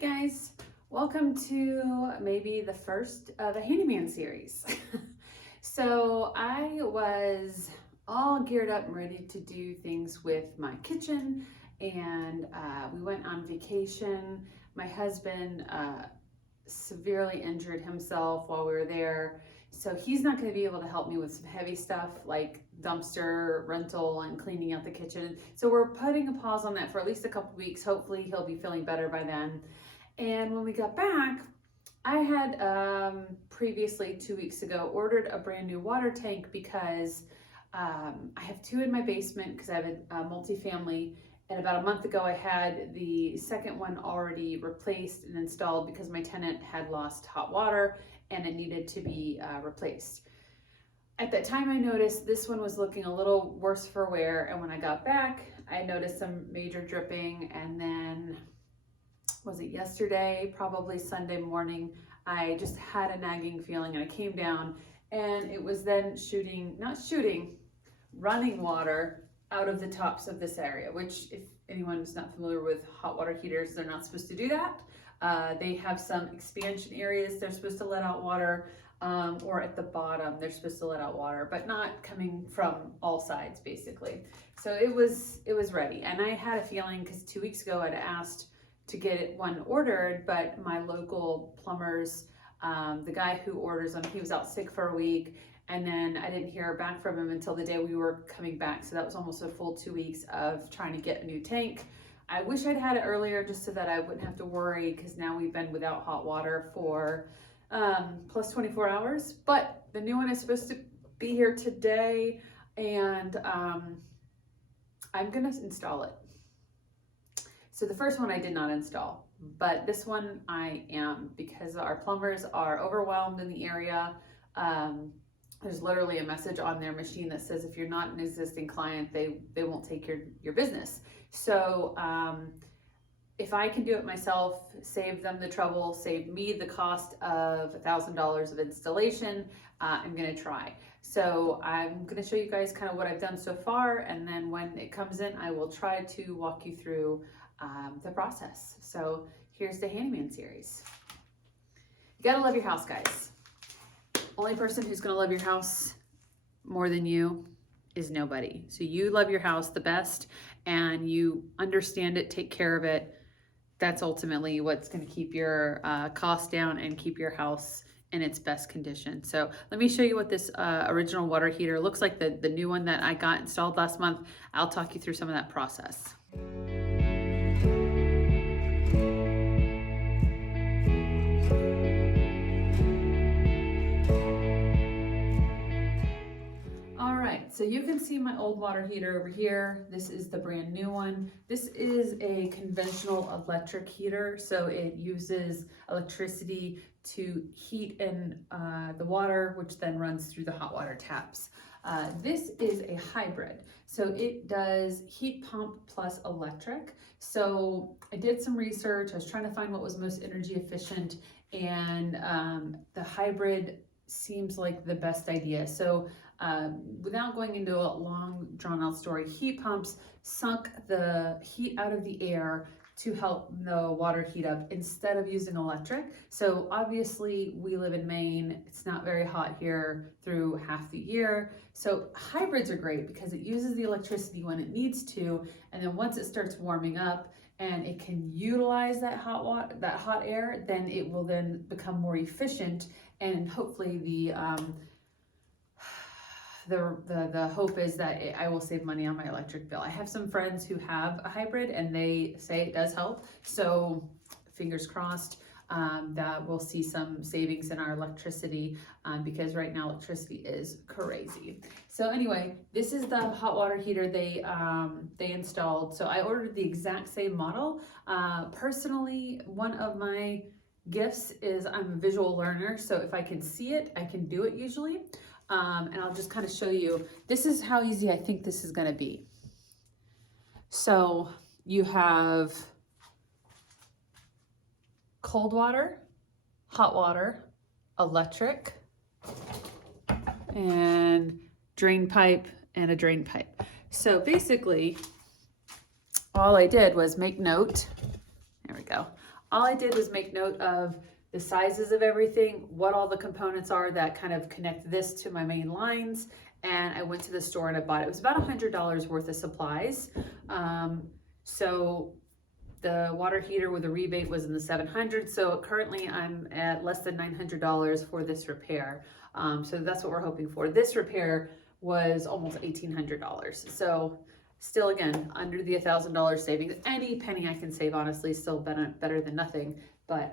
Hey guys, welcome to maybe the first of a Handyman series. So I was all geared up and ready to do things with my kitchen, and we went on vacation. My husband severely injured himself while we were there, so he's not going to be able to help me with some heavy stuff like dumpster rental and cleaning out the kitchen. So we're putting a pause on that for at least a couple weeks. Hopefully he'll be feeling better by then. And when we got back, I had previously 2 weeks ago ordered a brand new water tank because I have two in my basement because I have a multifamily. And about a month ago, I had the second one already replaced and installed because my tenant had lost hot water and it needed to be replaced. At that time, I noticed this one was looking a little worse for wear. And when I got back, I noticed some major dripping. And then, was it yesterday? Probably Sunday morning, I just had a nagging feeling and I came down and it was then running water out of the tops of this area, which if anyone is not familiar with hot water heaters, they're not supposed to do that. They have some expansion areas they're supposed to let out water, or at the bottom they're supposed to let out water, but not coming from all sides basically. So it was ready, and I had a feeling because 2 weeks ago I'd asked to get one ordered, but my local plumbers, the guy who orders them, he was out sick for a week. And then I didn't hear back from him until the day we were coming back. So that was almost a full 2 weeks of trying to get a new tank. I wish I'd had it earlier just so that I wouldn't have to worry, because now we've been without hot water for plus 24 hours. But the new one is supposed to be here today, and I'm gonna install it. So the first one I did not install, but this one I am, because our plumbers are overwhelmed in the area. There's literally a message on their machine that says if you're not an existing client, they won't take your business. So if I can do it myself, save them the trouble, save me the cost of $1,000 of installation, I'm gonna try. So I'm gonna show you guys kind of what I've done so far, and then when it comes in, I will try to walk you through the process. So here's the Handyman series. You gotta love your house, guys. Only person who's gonna love your house more than you is nobody. So you love your house the best and you understand it, take care of it. That's ultimately what's gonna keep your costs down and keep your house in its best condition. So let me show you what this original water heater looks like, the new one that I got installed last month. I'll talk you through some of that process. So you can see my old water heater over here. This is the brand new one. This is a conventional electric heater, so it uses electricity to heat in the water, which then runs through the hot water taps. This is a hybrid, so it does heat pump plus electric. So I did some research. I was trying to find what was most energy efficient, and the hybrid seems like the best idea. So without going into a long drawn out story, heat pumps suck the heat out of the air to help the water heat up instead of using electric. So obviously we live in Maine. It's not very hot here through half the year. So hybrids are great because it uses the electricity when it needs to. And then once it starts warming up and it can utilize that hot air, then it will then become more efficient, and hopefully the hope is that I will save money on my electric bill. I have some friends who have a hybrid and they say it does help. So fingers crossed that we'll see some savings in our electricity because right now electricity is crazy. So anyway, this is the hot water heater they installed. So I ordered the exact same model. Personally, one of my gifts is I'm a visual learner. So if I can see it, I can do it usually. And I'll just kind of show you, this is how easy I think this is going to be. So you have cold water, hot water, electric, and drain pipe and a drain pipe. So basically all I did was make note, there we go, All I did was make note of the sizes of everything, what all the components are that kind of connect this to my main lines, and I went to the store and I bought it. It was about $100 worth of supplies. So the water heater with a rebate was in the 700, so currently I'm at less than $900 for this repair. So that's what we're hoping for. This repair was almost $1,800. So still, again, under the $1,000 savings. Any penny I can save, honestly, still better than nothing. But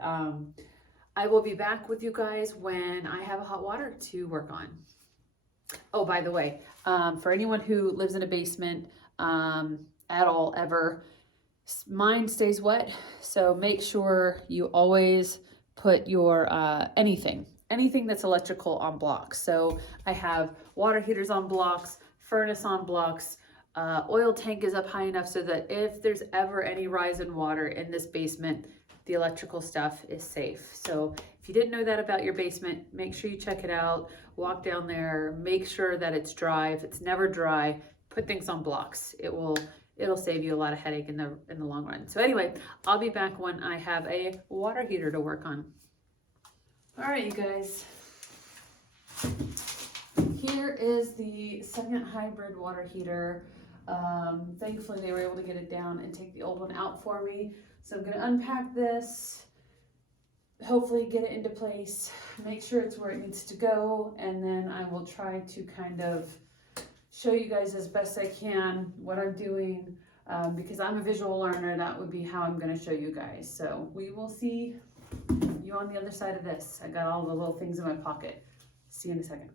I will be back with you guys when I have a hot water to work on. Oh, by the way, for anyone who lives in a basement at all, ever, mine stays wet. So make sure you always put your anything that's electrical on blocks. So I have water heaters on blocks, furnace on blocks, oil tank is up high enough so that if there's ever any rise in water in this basement, the electrical stuff is safe. So if you didn't know that about your basement, make sure you check it out, walk down there, make sure that it's dry. If it's never dry, put things on blocks. It'll save you a lot of headache in the long run. So anyway, I'll be back when I have a water heater to work on. All right, you guys. Here is the second hybrid water heater. Thankfully, they were able to get it down and take the old one out for me. So I'm going to unpack this, hopefully get it into place, make sure it's where it needs to go, and then I will try to kind of show you guys as best I can what I'm doing. Because I'm a visual learner, that would be how I'm going to show you guys. So we will see you on the other side of this. I got all the little things in my pocket. See you in a second.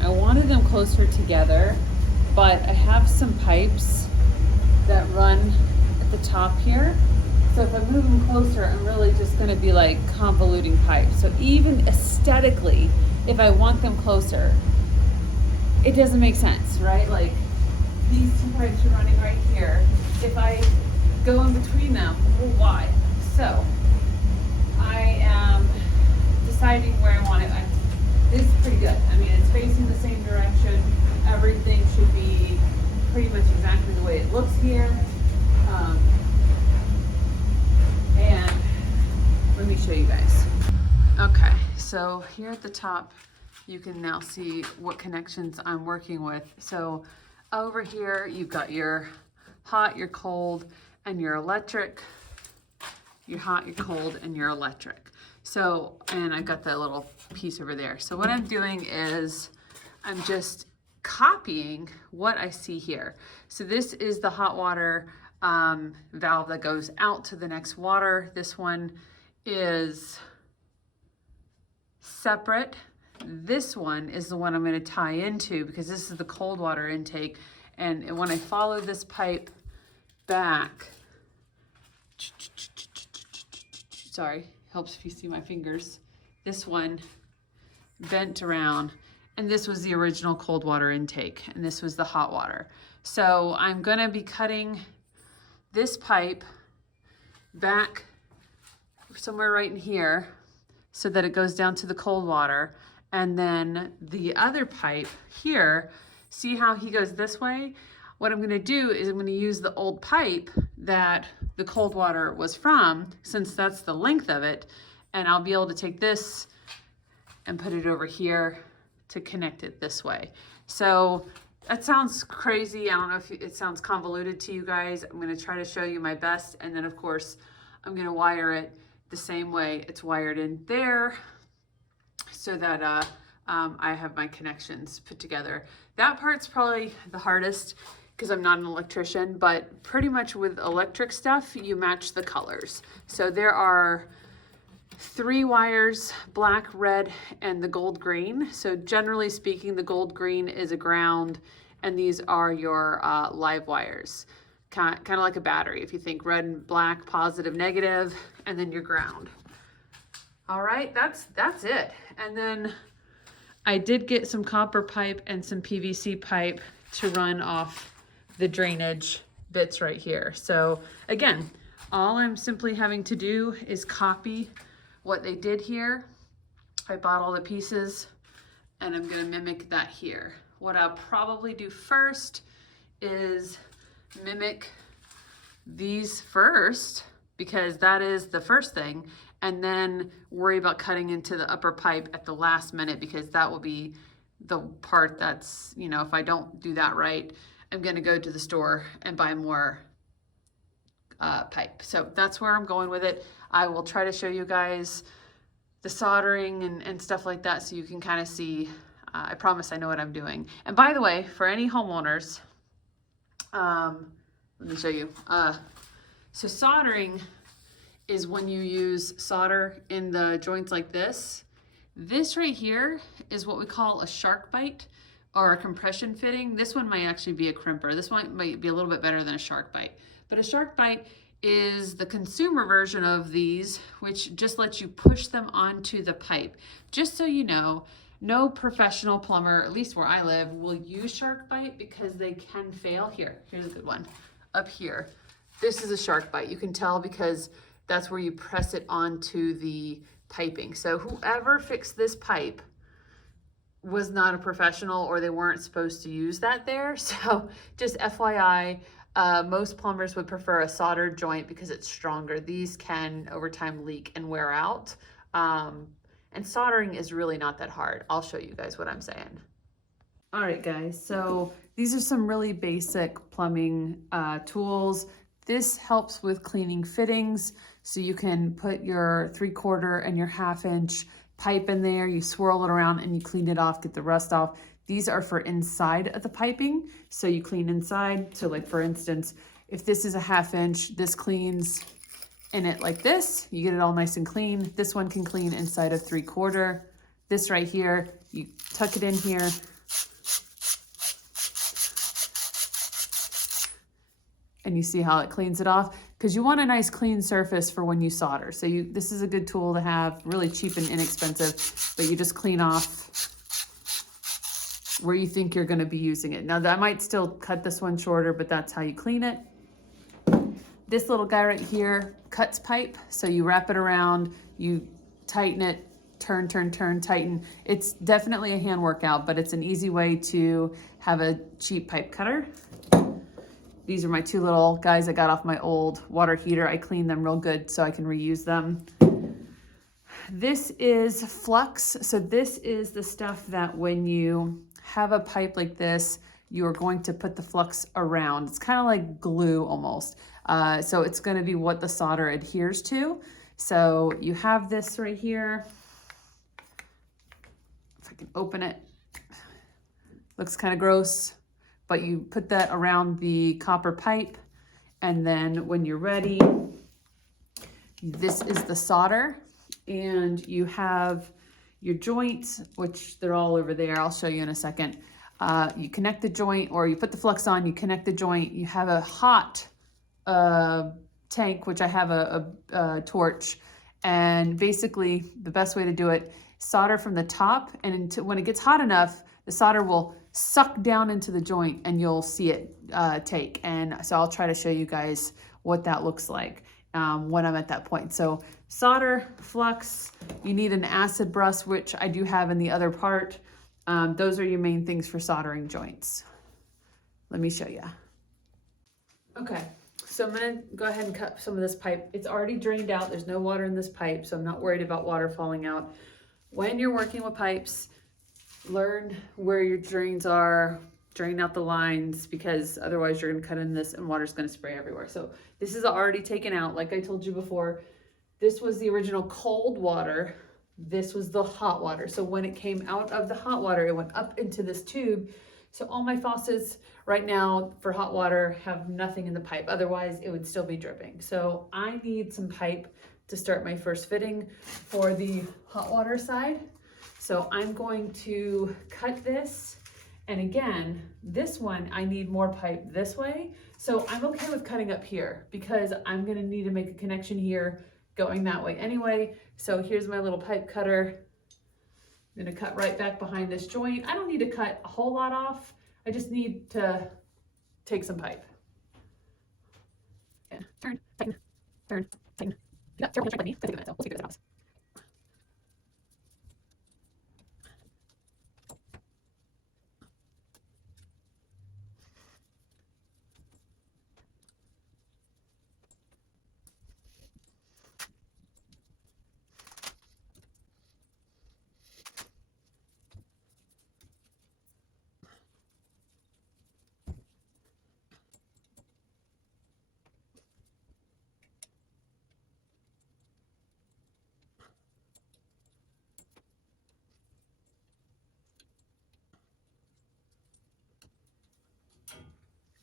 I wanted them closer together, but I have some pipes that run at the top here. So if I move them closer, I'm really just going to be like convoluting pipes. So even aesthetically, if I want them closer, it doesn't make sense, right? Like these two pipes are running right here. If I go in between them, well, why? So I am deciding where I want it. This is pretty good. I mean, it's facing the same direction. Everything should be pretty much exactly the way it looks here. And let me show you guys. Okay, so here at the top, you can now see what connections I'm working with. So over here, you've got your hot, your cold, and your electric. Your hot, your cold, and your electric. So, and I've got that little piece over there. So what I'm doing is I'm just copying what I see here. So this is the hot water valve that goes out to the next water. This one is separate. This one is the one I'm going to tie into because this is the cold water intake. And when I follow this pipe back, sorry, helps if you see my fingers. This one bent around, and this was the original cold water intake, and this was the hot water. So I'm gonna be cutting this pipe back somewhere right in here so that it goes down to the cold water, and then the other pipe here, see how he goes this way? What I'm gonna do is I'm gonna use the old pipe that the cold water was from, since that's the length of it, and I'll be able to take this and put it over here to connect it this way. So that sounds crazy. I don't know if it sounds convoluted to you guys. I'm gonna try to show you my best, and then of course, I'm gonna wire it the same way it's wired in there so that I have my connections put together. That part's probably the hardest because I'm not an electrician, but pretty much with electric stuff, you match the colors. So there are 3 wires, black, red, and the gold green. So generally speaking, the gold green is a ground, and these are your live wires. Kind of like a battery. If you think red and black, positive, negative, and then your ground. All right, that's it. And then I did get some copper pipe and some PVC pipe to run off the drainage bits right here. So again, all I'm simply having to do is copy what they did here. I bought all the pieces and I'm gonna mimic that here. What I'll probably do first is mimic these first, because that is the first thing, and then worry about cutting into the upper pipe at the last minute, because that will be the part that's, you know, if I don't do that right, I'm gonna go to the store and buy more pipe. So that's where I'm going with it. I will try to show you guys the soldering and stuff like that so you can kind of see. I promise I know what I'm doing. And by the way, for any homeowners, let me show you. So soldering is when you use solder in the joints like this. This right here is what we call a shark bite or a compression fitting. This one might actually be a crimper. This one might be a little bit better than a shark bite. But a shark bite is the consumer version of these, which just lets you push them onto the pipe. Just so you know, no professional plumber, at least where I live, will use shark bite because they can fail. Here's a good one. Up here, this is a shark bite. You can tell because that's where you press it onto the piping. So whoever fixed this pipe was not a professional, or they weren't supposed to use that there. So just FYI, most plumbers would prefer a soldered joint because it's stronger. These can over time leak and wear out. And soldering is really not that hard. I'll show you guys what I'm saying. All right, guys, so these are some really basic plumbing tools. This helps with cleaning fittings. So you can put your 3/4 and your 1/2 inch pipe in there, you swirl it around and you clean it off, get the rust off. These are for inside of the piping, so you clean inside. So like for instance, if this is a 1/2 inch, this cleans in it like this, you get it all nice and clean. This one can clean inside of 3/4. This right here, you tuck it in here. And you see how it cleans it off, because you want a nice clean surface for when you solder. So this is a good tool to have, really cheap and inexpensive, but you just clean off where you think you're going to be using it. Now I might still cut this one shorter, but that's how you clean it. This little guy right here cuts pipe. So you wrap it around, you tighten it, turn, tighten. It's definitely a hand workout, but it's an easy way to have a cheap pipe cutter. These are my 2 little guys I got off my old water heater. I cleaned them real good so I can reuse them. This is flux. So this is the stuff that when you have a pipe like this, you're going to put the flux around. It's kind of like glue almost. So it's going to be what the solder adheres to. So you have this right here. If I can open it, looks kind of gross. But you put that around the copper pipe, and then when you're ready, this is the solder, and you have your joints, which they're all over there. I'll show you in a second. You connect the joint, or you put the flux on, you connect the joint. You have a hot tank, which I have a torch, and basically the best way to do it, solder from the top, and when it gets hot enough, the solder will suck down into the joint and you'll see it take. And so I'll try to show you guys what that looks like when I'm at that point. So solder, flux, you need an acid brush, which I do have in the other part. Those are your main things for soldering joints. Let me show you. Okay, so I'm gonna go ahead and cut some of this pipe. It's already drained out. There's no water in this pipe, so I'm not worried about water falling out. When you're working with pipes, learn where your drains are, drain out the lines, because otherwise you're gonna cut in this and water's gonna spray everywhere. So this is already taken out. Like I told you before, this was the original cold water this was the hot water. So when it came out of the hot water, it went up into this tube. So all my faucets right now for hot water have nothing in the pipe. Otherwise it would still be dripping. So I need some pipe to start my first fitting for the hot water side. So I'm going to cut this. And again, this one, I need more pipe this way. So I'm okay with cutting up here because I'm gonna need to make a connection here going that way anyway. So here's my little pipe cutter. I'm gonna cut right back behind this joint. I don't need to cut a whole lot off. I just need to take some pipe. Yeah. Turn, tighten, turn, tighten. You got terrible like me. It's gonna take a minute, so we'll see if it happens.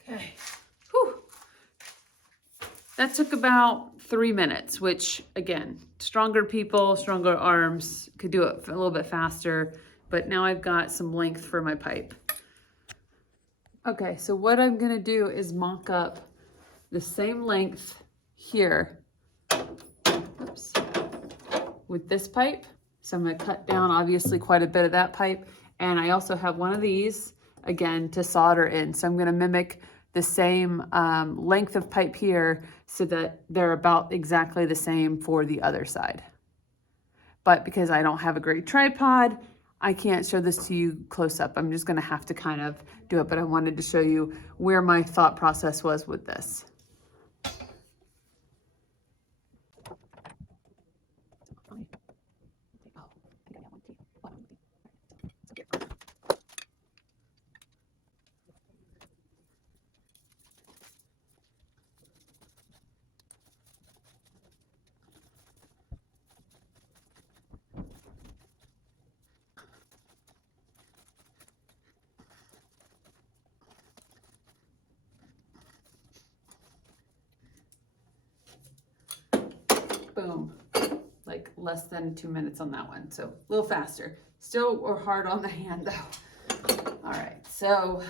Okay. Whew. That took about 3 minutes, which again, stronger people, stronger arms could do it a little bit faster, but now I've got some length for my pipe. Okay, so what I'm gonna do is mock up the same length here, oops, with this pipe. So I'm gonna cut down obviously quite a bit of that pipe. And I also have one of these, again, to solder in. So I'm gonna mimic the same length of pipe here so that they're about exactly the same for the other side. But because I don't have a great tripod, I can't show this to you close up. I'm just gonna have to kind of do it, but I wanted to show you where my thought process was with this. Boom, like less than 2 minutes on that one. So a little faster, still or hard on the hand though. All right, so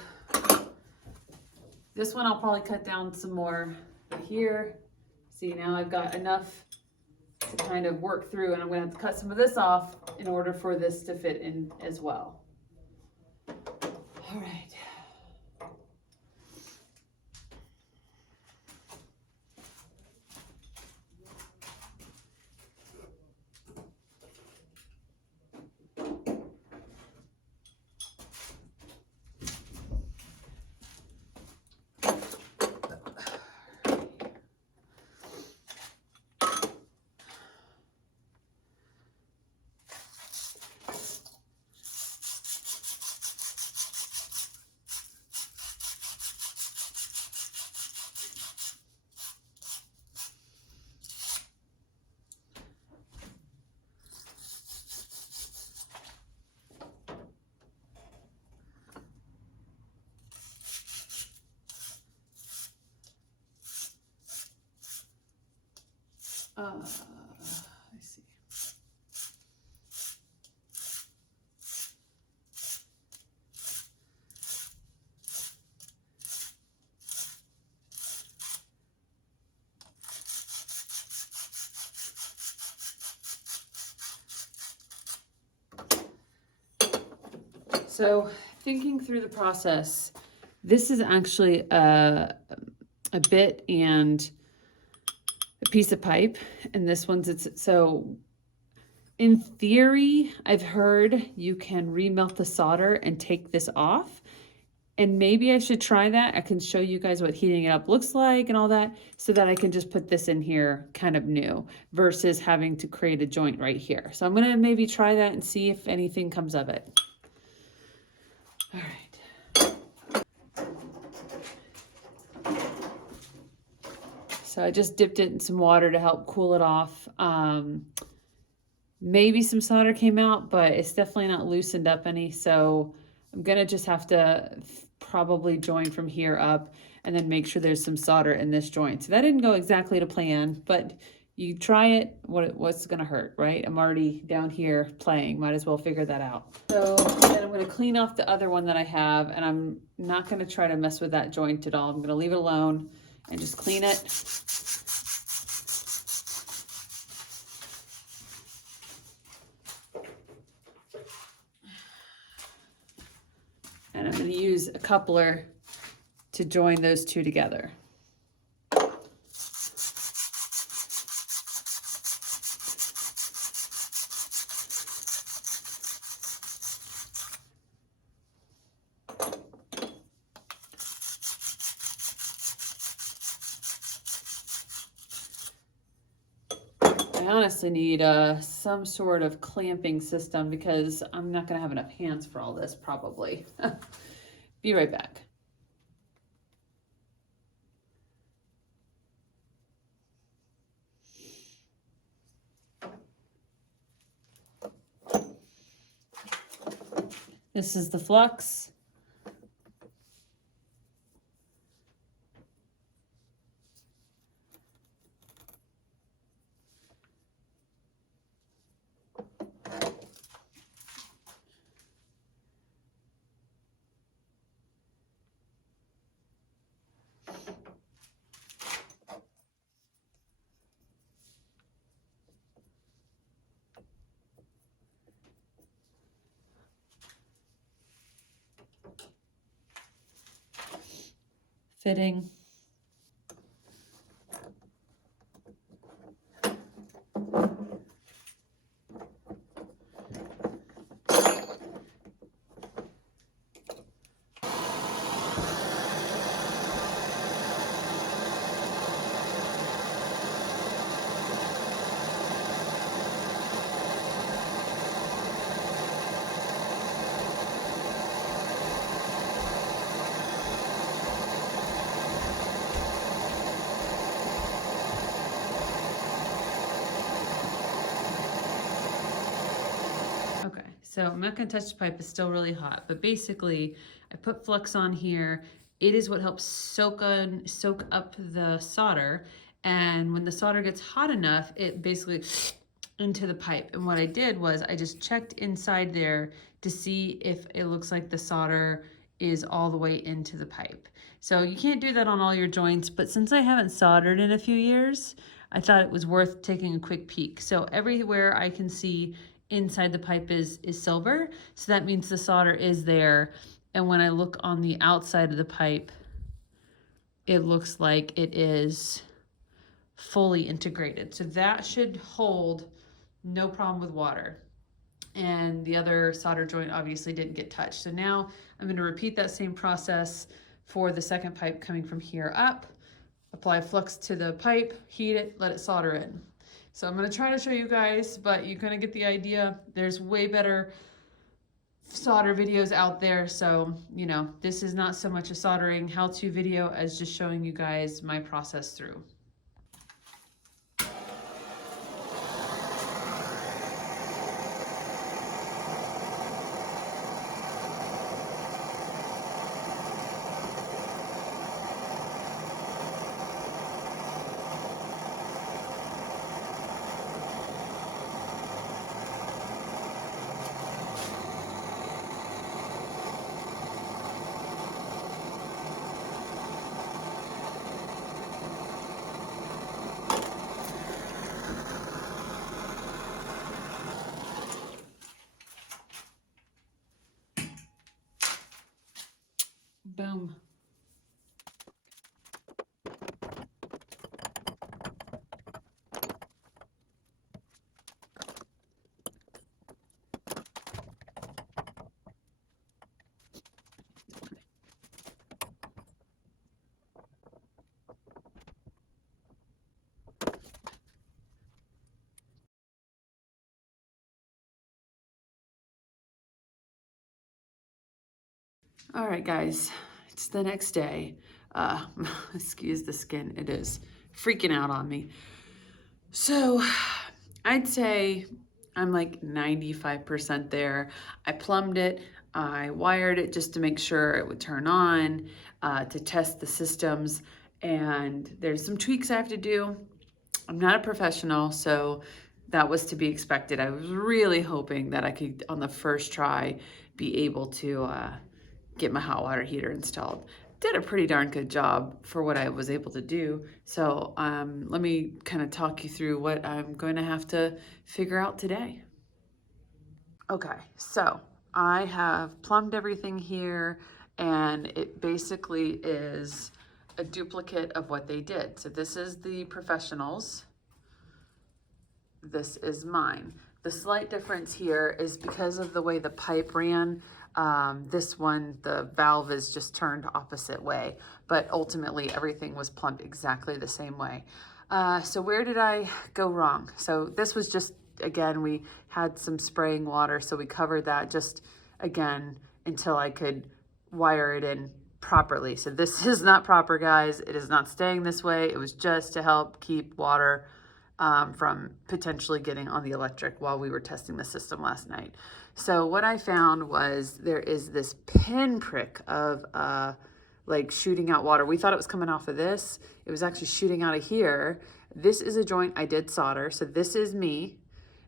this one I'll probably cut down some more here. See, now I've got enough to kind of work through, and I'm gonna have to cut some of this off in order for this to fit in as well. All right. I see. So thinking through the process, this is actually a bit and a piece of pipe, and this one's so in theory, I've heard you can remelt the solder and take this off. And maybe I should try that. I can show you guys what heating it up looks like and all that, so that I can just put this in here kind of new versus having to create a joint right here. So I'm gonna maybe try that and see if anything comes of it. All right. So I just dipped it in some water to help cool it off. Maybe some solder came out, but it's definitely not loosened up any. So I'm gonna just have to probably join from here up and then make sure there's some solder in this joint. So that didn't go exactly to plan, but you try it, what's gonna hurt, right? I'm already down here playing, might as well figure that out. So then I'm gonna clean off the other one that I have, and I'm not gonna try to mess with that joint at all. I'm gonna leave it alone and just clean it. And I'm going to use a coupler to join those two together. I honestly need some sort of clamping system because I'm not going to have enough hands for all this probably. Be right back. This is the flux. Fitting. Okay, so I'm not gonna touch the pipe, it's still really hot, but basically I put flux on here. It is what helps soak up the solder, and when the solder gets hot enough, it basically into the pipe. And what I did was I just checked inside there to see if it looks like the solder is all the way into the pipe. So you can't do that on all your joints, but since I haven't soldered in a few years, I thought it was worth taking a quick peek. So everywhere I can see inside the pipe is silver, so that means the solder is there. And when I look on the outside of the pipe, it looks like it is fully integrated. So that should hold no problem with water. And the other solder joint obviously didn't get touched. So now I'm going to repeat that same process for the second pipe coming from here up. Apply flux to the pipe, heat it, let it solder in. So I'm going to try to show you guys, but you're going to get the idea. There's way better solder videos out there. So, you know, this is not so much a soldering how-to video as just showing you guys my process through. Boom. All right, guys, it's the next day. Excuse the skin, it is freaking out on me. So I'd say I'm like 95% there. I plumbed it, I wired it just to make sure it would turn on, to test the systems, and there's some tweaks I have to do. I'm not a professional, so that was to be expected. I was really hoping that I could, on the first try, be able to get my hot water heater installed. Did a pretty darn good job for what I was able to do. So let me kind of talk you through what I'm going to have to figure out today. Okay, so I have plumbed everything here, and it basically is a duplicate of what they did. So this is the professionals. This is mine. The slight difference here is because of the way the pipe ran. This one, the valve is just turned opposite way, but ultimately everything was plumbed exactly the same way. So where did I go wrong? So this was just, again, we had some spraying water, so we covered that just, again, until I could wire it in properly. So this is not proper, guys. It is not staying this way. It was just to help keep water from potentially getting on the electric while we were testing the system last night. So what I found was there is this pinprick of like shooting out water. We thought it was coming off of this. It was actually shooting out of here. This is a joint I did solder. So this is me.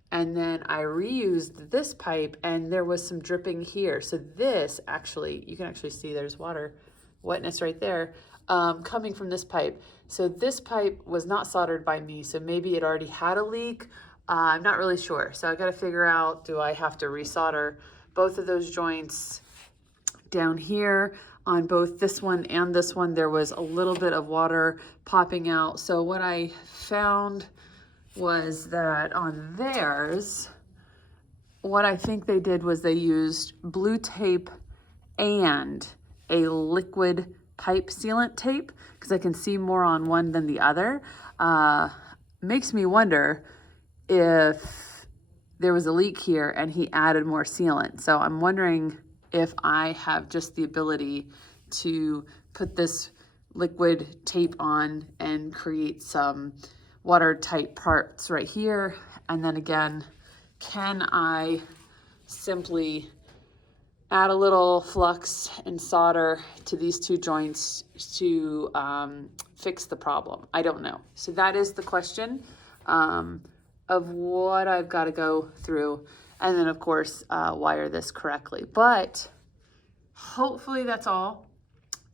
And then I reused this pipe, and there was some dripping here. So this actually, you can actually see there's water, wetness right there, coming from this pipe. So this pipe was not soldered by me, so maybe it already had a leak. I'm not really sure. So I got to figure out, do I have to resolder both of those joints? Down here on both this one and this one, there was a little bit of water popping out. So what I found was that on theirs, what I think they did was they used blue tape and a liquid pipe sealant tape, because I can see more on one than the other. Makes me wonder if there was a leak here and he added more sealant. So I'm wondering if I have just the ability to put this liquid tape on and create some watertight parts right here. And then again, can I simply add a little flux and solder to these two joints to fix the problem? I don't know. So that is the question of what I've got to go through. And then of course, wire this correctly. But hopefully that's all.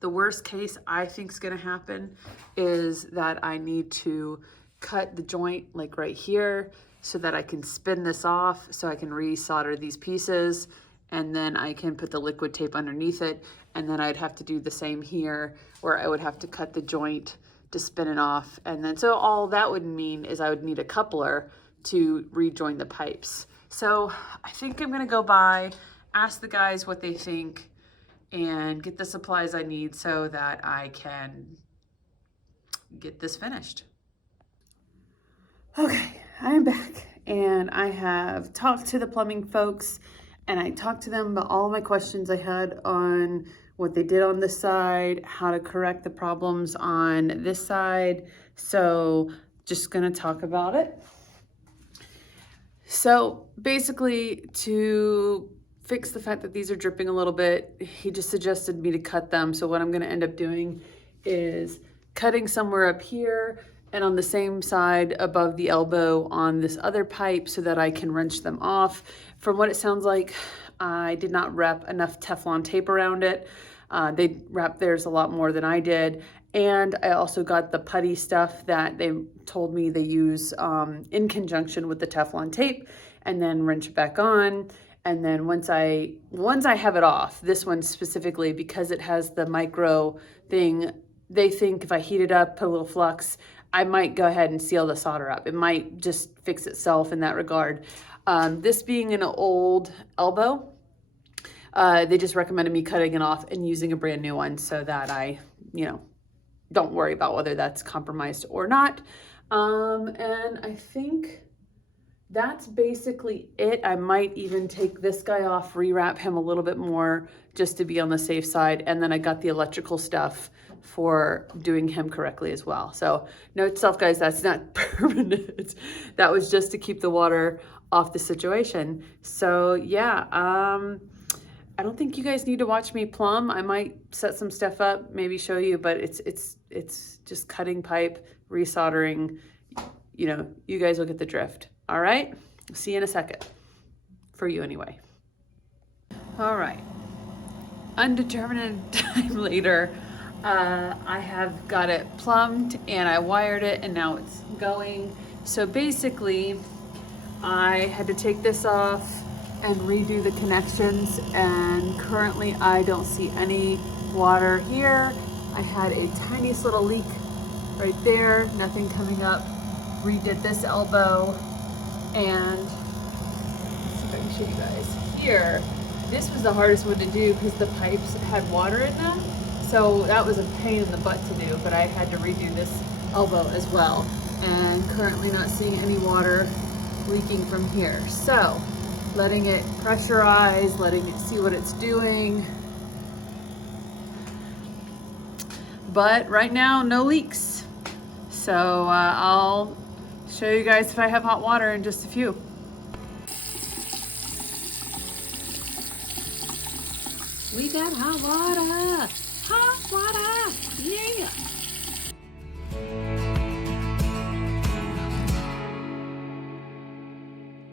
The worst case I think is going to happen is that I need to cut the joint like right here so that I can spin this off so I can resolder these pieces, and then I can put the liquid tape underneath it, and then I'd have to do the same here where I would have to cut the joint to spin it off. And then so all that would mean is I would need a coupler to rejoin the pipes. So I think I'm gonna go by, ask the guys what they think, and get the supplies I need so that I can get this finished. Okay, I am back, and I have talked to the plumbing folks, and I talked to them about all my questions I had on what they did on this side, how to correct the problems on this side. So just gonna talk about it. So basically, to fix the fact that these are dripping a little bit, he just suggested me to cut them. So what I'm gonna end up doing is cutting somewhere up here and on the same side above the elbow on this other pipe so that I can wrench them off. From what it sounds like, I did not wrap enough Teflon tape around it. They wrapped theirs a lot more than I did. And I also got the putty stuff that they told me they use in conjunction with the Teflon tape, and then wrench it back on. And then once I have it off, this one specifically, because it has the micro thing, they think if I heat it up, put a little flux, I might go ahead and seal the solder up. It might just fix itself in that regard. This being an old elbow, they just recommended me cutting it off and using a brand new one so that I, don't worry about whether that's compromised or not. And I think that's basically it. I might even take this guy off, rewrap him a little bit more just to be on the safe side. And then I got the electrical stuff for doing him correctly as well. So note to self, guys, that's not permanent. That was just to keep the water off the situation. So yeah, I don't think you guys need to watch me plumb. I might set some stuff up, maybe show you, but it's just cutting pipe, resoldering. You know, you guys will get the drift. All right, see you in a second. For you anyway. All right, undetermined time later, I have got it plumbed and I wired it and now it's going. So basically, I had to take this off and redo the connections, and currently I don't see any water here. I had a tiniest little leak right there, nothing coming up. Redid this elbow, and let's see if I can show you guys here. This was the hardest one to do because the pipes had water in them, so that was a pain in the butt to do, but I had to redo this elbow as well, and currently not seeing any water leaking from here. So letting it pressurize, letting it see what it's doing. But right now, no leaks. So I'll show you guys if I have hot water in just a few. We got hot water, yeah.